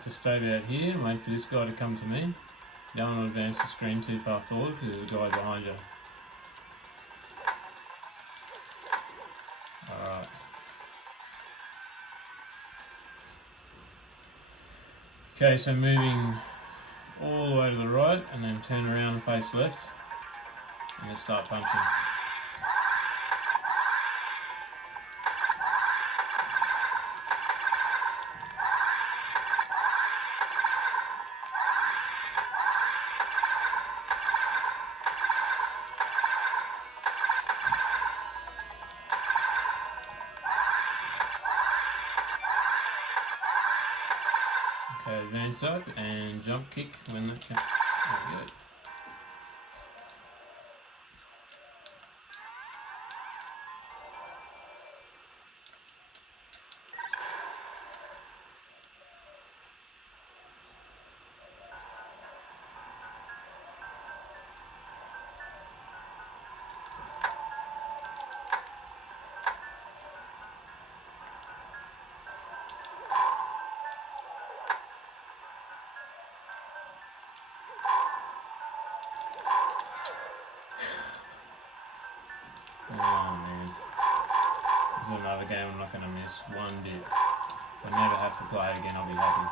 have to stay out here and wait for this guy to come to me. You don't want to advance the screen too far forward because there's a guy behind you. Alright. Okay, so moving all the way to the right and then turn around and face left and then start punching. Okay, advance up and jump kick when that comes. There we go. Oh man, this is another game I'm not going to miss one bit. If I never have to play again, I'll be happy.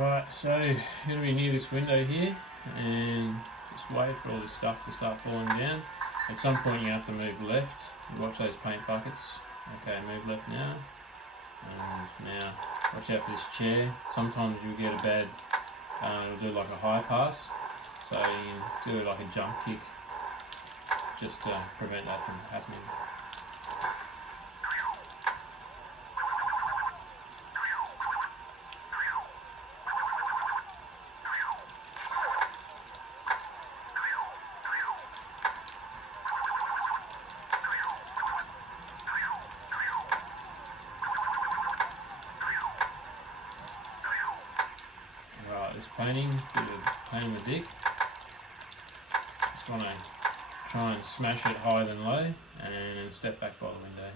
Alright, so you're going to be near this window here and just wait for all this stuff to start falling down. At some point you have to move left. Watch those paint buckets. Okay, move left now. And now, watch out for this chair. Sometimes you'll get a bad, it'll do like a high pass. So you do like a jump kick just to prevent that from happening. This painting, bit of pain in the dick. Just want to try and smash it higher than low and step back by the window.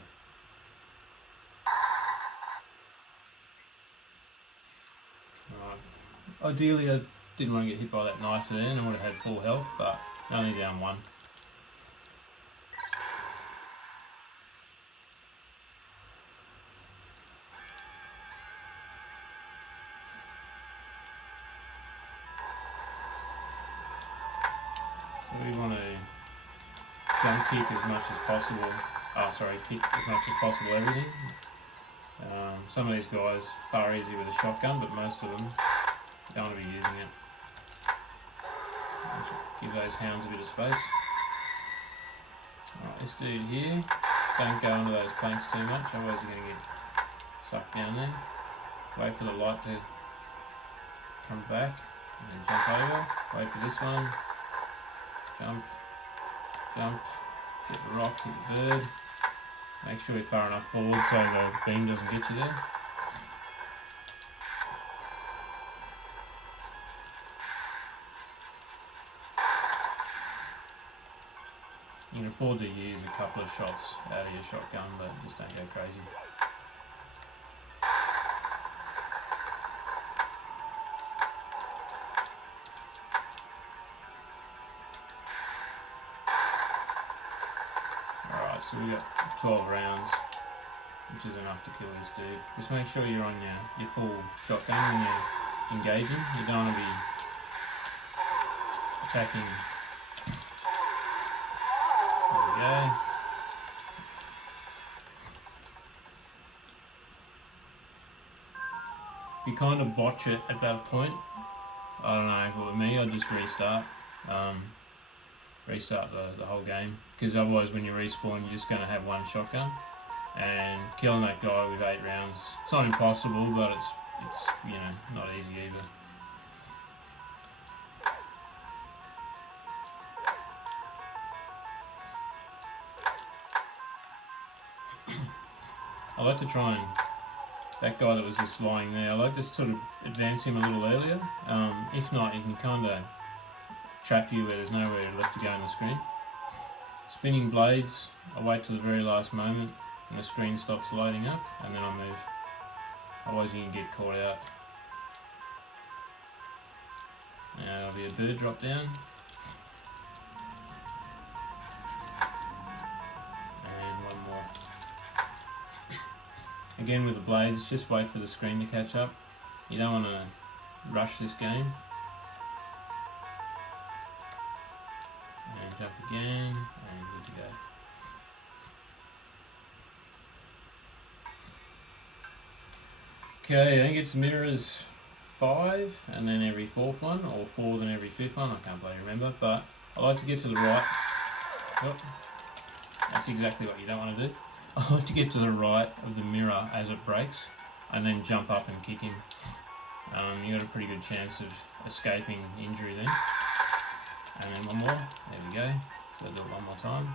Right. Ideally I didn't want to get hit by that knife then, I would have had full health, but only down one. We want to jump kick as much as possible. Kick as much as possible everything. Some of these guys far easier with a shotgun, but most of them don't want to be using it. Give those hounds a bit of space. Alright, this dude here, don't go into those planks too much, otherwise you're going to get sucked down there. Wait for the light to come back, and then jump over. Wait for this one. Jump, jump, get the rock, hit the bird. Make sure you're far enough forward so the beam doesn't get you there. can afford to use a couple of shots out of your shotgun, but just don't go crazy. Alright, so we got 12 rounds, which is enough to kill this dude. Just make sure you're on your full shotgun when you're engaging. You don't want to be attacking. There we go. If you kind of botch it at that point, I don't know, if it were me, I'd just restart. Restart the whole game, because otherwise when you respawn you're just going to have one shotgun, and killing that guy with 8 rounds, it's not impossible, but it's you know, not easy either. I like to try and, that guy that was just lying there, I like to sort of advance him a little earlier. If not, you can kind of trap you where there's nowhere left to go on the screen. Spinning blades, I wait till the very last moment and the screen stops loading up, and then I move. Otherwise you can get caught out. Now there'll be a bird drop down. And one more. Again with the blades, just wait for the screen to catch up. You don't want to rush this game. And jump again, and good to go. Okay, I think it's mirrors 5 and then every 4th one, or 4 then every 5th one, I can't bloody remember, but I like to get to the right. Oh, that's exactly what you don't want to do. I like to get to the right of the mirror as it breaks, and then jump up and kick him. You got a pretty good chance of escaping injury then. And then one more, there we go, so I'll do it one more time.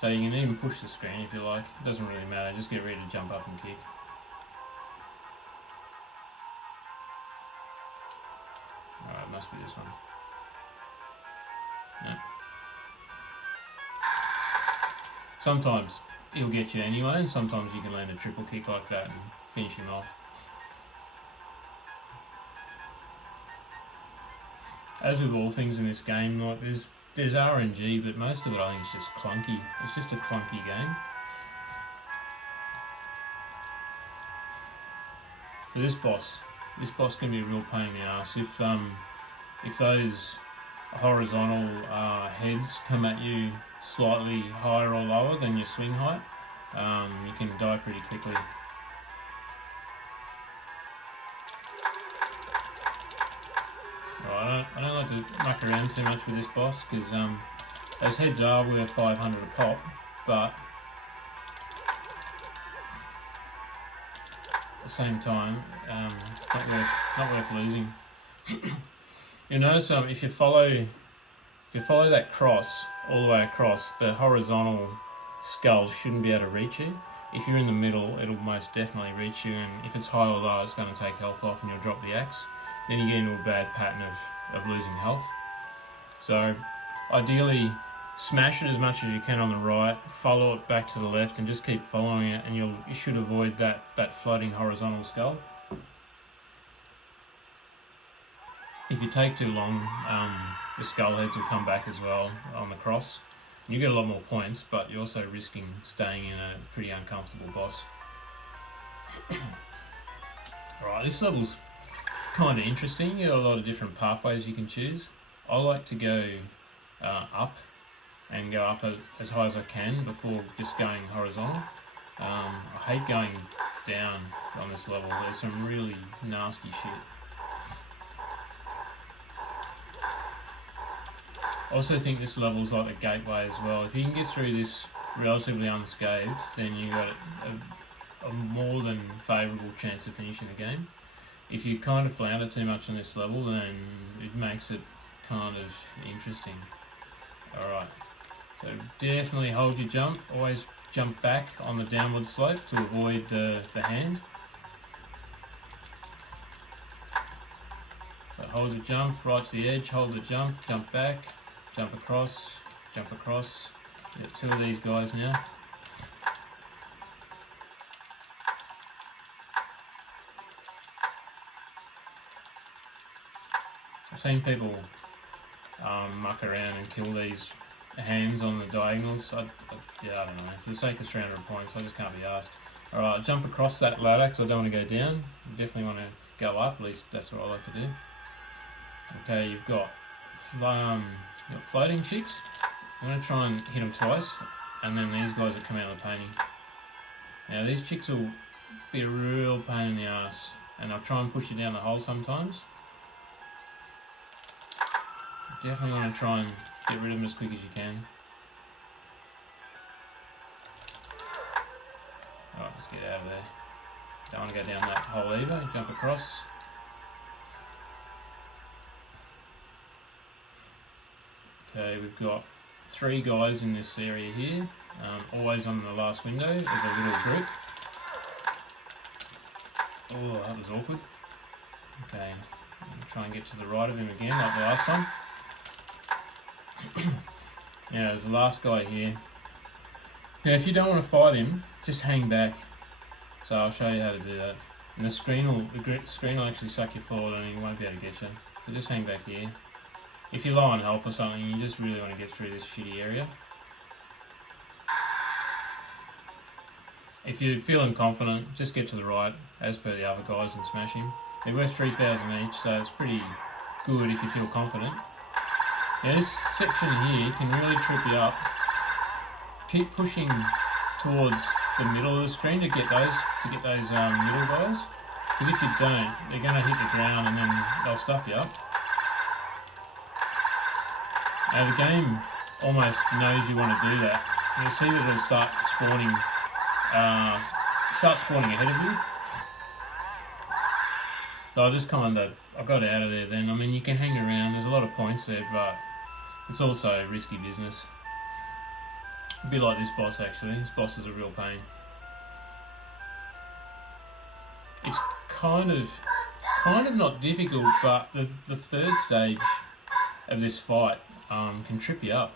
So you can even push the screen if you like, it doesn't really matter, just get ready to jump up and kick. Alright, must be this one. No. Sometimes he'll get you anyway, and sometimes you can land a triple kick like that and finish him off. As with all things in this game, like there's RNG, but most of it I think is just clunky. It's just a clunky game. So this boss can be a real pain in the ass. If those horizontal heads come at you slightly higher or lower than your swing height, you can die pretty quickly. Right, I don't like to muck around too much with this boss, because those heads are worth 500 a pop, but at the same time, it's not worth losing. You'll notice if you follow that cross all the way across, the horizontal skulls shouldn't be able to reach you. If you're in the middle, it'll most definitely reach you, and if it's high or low, it's going to take health off and you'll drop the axe. Then you get into a bad pattern of losing health. So ideally, smash it as much as you can on the right, follow it back to the left, and just keep following it, and you should avoid that floating horizontal skull. If you take too long, the skull heads will come back as well on the cross. You get a lot more points, but you're also risking staying in a pretty uncomfortable boss. Alright, this level's kind of interesting. You got a lot of different pathways you can choose. I like to go up and go up as high as I can before just going horizontal. I hate going down on this level. There's some really nasty shit. I also think this level's like a gateway as well. If you can get through this relatively unscathed, then you've got a more than favourable chance of finishing the game. If you kind of flounder too much on this level, then it makes it kind of interesting. Alright, so definitely hold your jump. Always jump back on the downward slope to avoid the hand. So hold the jump right to the edge, hold the jump back, jump across, Got 2 of these guys now. I've seen people muck around and kill these hands on the diagonals. Yeah, I don't know. For the sake of 300 points, I just can't be asked. Alright, I'll jump across that ladder because I don't want to go down. You definitely want to go up, at least that's what I like to do. Okay, you've got floating chicks. I'm going to try and hit them twice, and then these guys will come out of the painting. Now these chicks will be a real pain in the ass, and I'll try and push you down the hole sometimes. Definitely want to try and get rid of them as quick as you can. Alright, let's get out of there. Don't want to go down that hole either. Jump across. Okay, we've got 3 guys in this area here. Always on the last window is a little group. Oh, that was awkward. Okay, try and get to the right of him again like the last one. Yeah, there's the last guy here. Now if you don't want to fight him, just hang back. So I'll show you how to do that. And the screen will actually suck you forward and he won't be able to get you. So just hang back here. If you're low on health or something, you just really want to get through this shitty area. If you're feeling confident, just get to the right, as per the other guys, and smash him. They're worth 3,000 each, so it's pretty good if you feel confident. Now this section here can really trip you up. Keep pushing towards the middle of the screen to get those middle guys. Because if you don't, they're going to hit the ground and then they'll stuff you up. Now the game almost knows you want to do that. You'll see that it'll start spawning ahead of you. So I got out of there then. I mean, you can hang around, there's a lot of points there, but it's also risky business. A bit like this boss actually. This boss is a real pain. It's kind of not difficult, but the third stage of this fight can trip you up.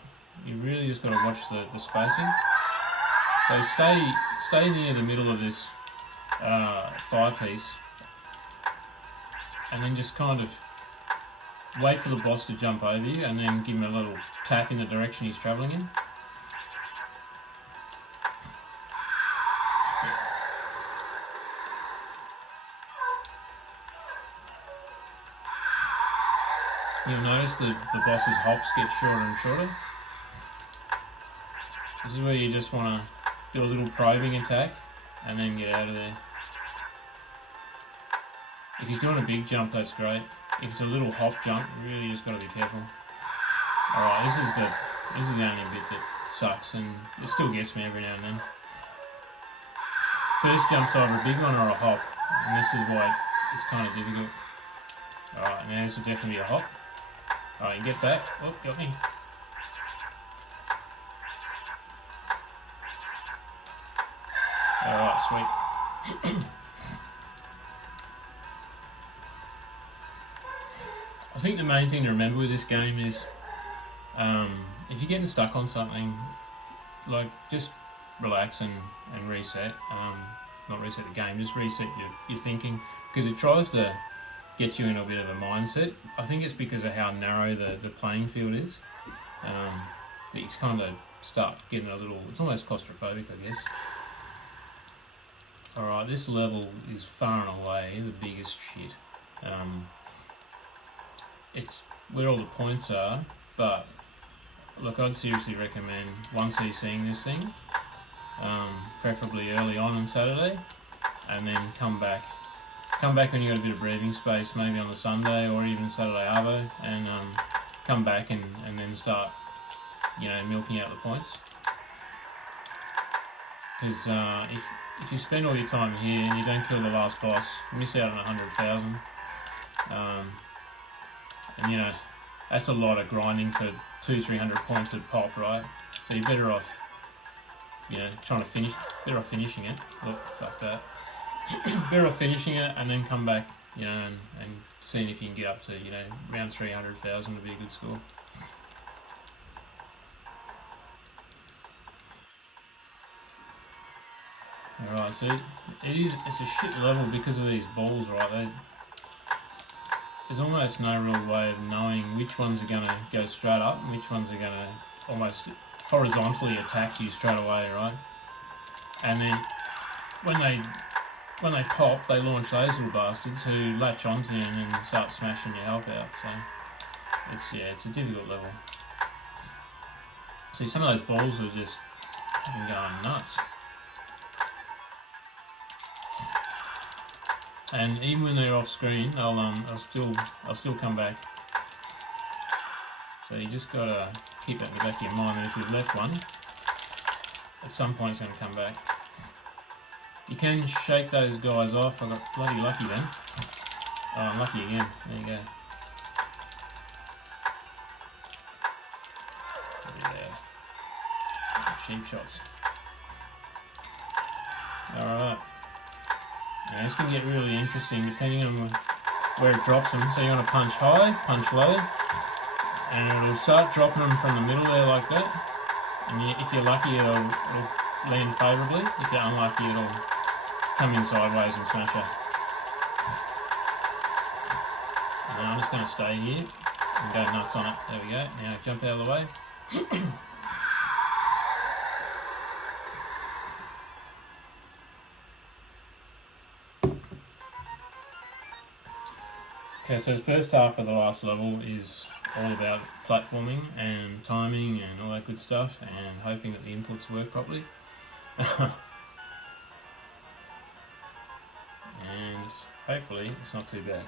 You really just got to watch the spacing. So stay near the middle of this firepiece, and then just kind of wait for the boss to jump over you, and then give him a little tap in the direction he's travelling in. You'll notice the boss's hops get shorter and shorter. This is where you just want to do a little probing attack and then get out of there. If he's doing a big jump, that's great. If it's a little hop jump, you really just got to be careful. Alright, this is the only bit that sucks, and it still gets me every now and then. First jump's either a big one or a hop, and this is why it's kind of difficult. Alright, now this will definitely be a hop. Alright, you get that. Oh, got me. Alright, sweet. I think the main thing to remember with this game is if you're getting stuck on something, like, just relax and reset. Not reset the game, just reset your thinking, because it tries to get you in a bit of a mindset. I think it's because of how narrow the playing field is, that you kind of start getting a little, it's almost claustrophobic, I guess. Alright, this level is far and away the biggest shit. It's where all the points are, but look, I'd seriously recommend 1cc'ing this thing, preferably early on Saturday, and then come back when you got a bit of breathing space, maybe on the Sunday or even Saturday Arvo, and come back and then start, milking out the points. Because if you spend all your time here and you don't kill the last boss, you miss out on 100,000. And that's a lot of grinding for 200-300 points at pop, right? So you're better off, better off finishing it. Look, fuck that. Better off finishing it and then come back, and seeing if you can get up to, around 300,000 would be a good score. Alright, so it's a shit level because of these balls, right? There's almost no real way of knowing which ones are going to go straight up and which ones are going to almost horizontally attack you straight away, right? And then when they pop, they launch those little bastards who latch onto you and then start smashing your health out. So it's a difficult level. See, some of those balls are just going nuts. And even when they're off screen, I'll still come back. So you just gotta keep that in the back of your mind that if you've left one, at some point it's gonna come back. You can shake those guys off. I got bloody lucky then. Oh, I'm lucky again. There you go. Yeah. Cheap shots. Alright. Now this can get really interesting depending on where it drops them. So you want to punch high, punch low, and it'll start dropping them from the middle there like that. And if you're lucky, it'll land favourably. If you're unlucky, it'll come in sideways and smash you. And I'm just going to stay here and go nuts on it. There we go. Now jump out of the way. Okay, so the first half of the last level is all about platforming and timing and all that good stuff and hoping that the inputs work properly. And hopefully it's not too bad.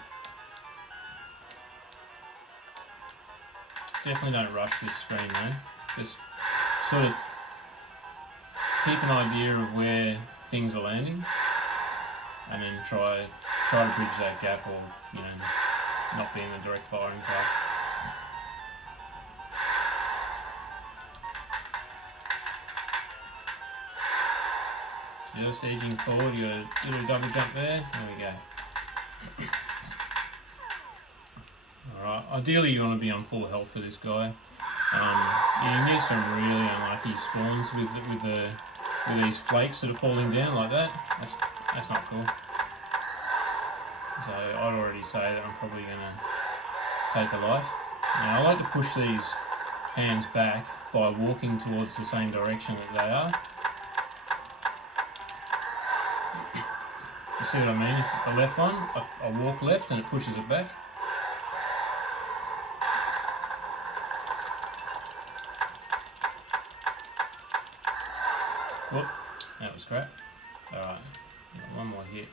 Definitely don't rush this screen though. Just sort of keep an idea of where things are landing and then try to bridge that gap or, you know, not be in the direct firing path. Just edging forward, you got a little double jump there. There we go. Alright, ideally you want to be on full health for this guy. You can get some really unlucky spawns with these flakes that are falling down like that. That's not cool. So I'd already say that I'm probably going to take a life. Now I like to push these hands back by walking towards the same direction that they are. You see what I mean? If the left one, I walk left and it pushes it back. Whoop, that was crap. Alright, one more hit.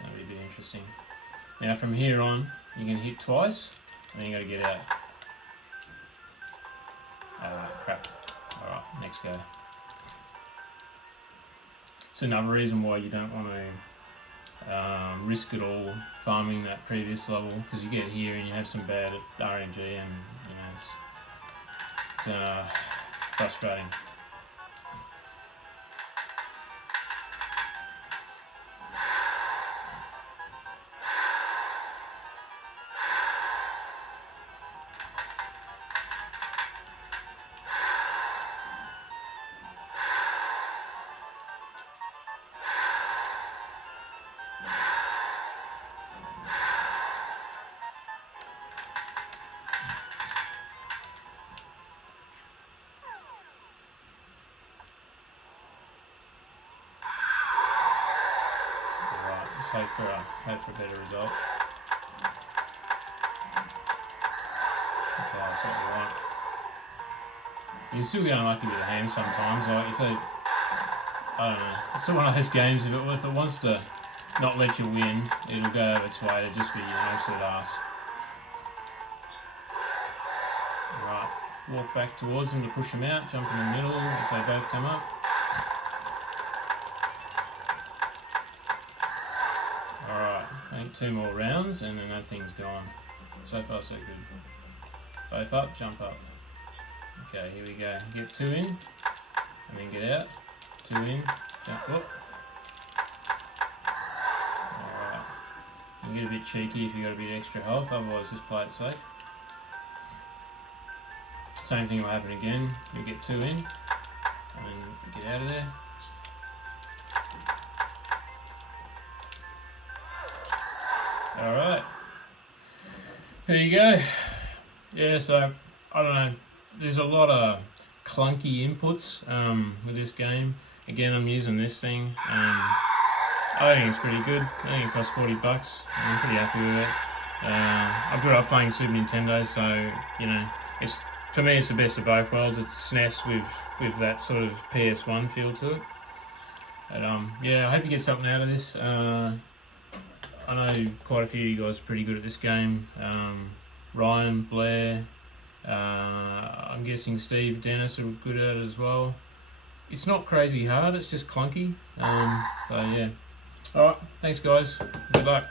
That'll be a bit interesting. Now from here on, you can hit twice, and then you got to get out. Crap. Alright, next go. It's another reason why you don't want to risk it all farming that previous level, because you get here and you have some bad RNG, and you know it's frustrating. Hope for a better result. Okay, that's what we want. You can still get unlucky with the hand sometimes. Like if they, I don't know. It's one of those games. If it wants to not let you win, it'll go out of its way to just be an absolute arse. Right, walk back towards them to push them out. Jump in the middle if they both come up. Two more rounds and then that thing's gone. So far so good. Both up, jump up. Okay, here we go. Get two in and then get out. Two in, jump up. Alright. You can get a bit cheeky if you've got a bit extra health, otherwise just play it safe. Same thing will happen again. You get two in and then get out of there. There you go. Yeah, so I don't know. There's a lot of clunky inputs with this game. Again, I'm using this thing. I think it's pretty good. I think it costs $40. I'm pretty happy with it. I grew up playing Super Nintendo, so you know, it's for me it's the best of both worlds. It's SNES with that sort of PS1 feel to it. But yeah, I hope you get something out of this. I know quite a few of you guys are pretty good at this game. Ryan, Blair, I'm guessing Steve, Dennis are good at it as well. It's not crazy hard, it's just clunky. So yeah. Alright, thanks guys. Good luck.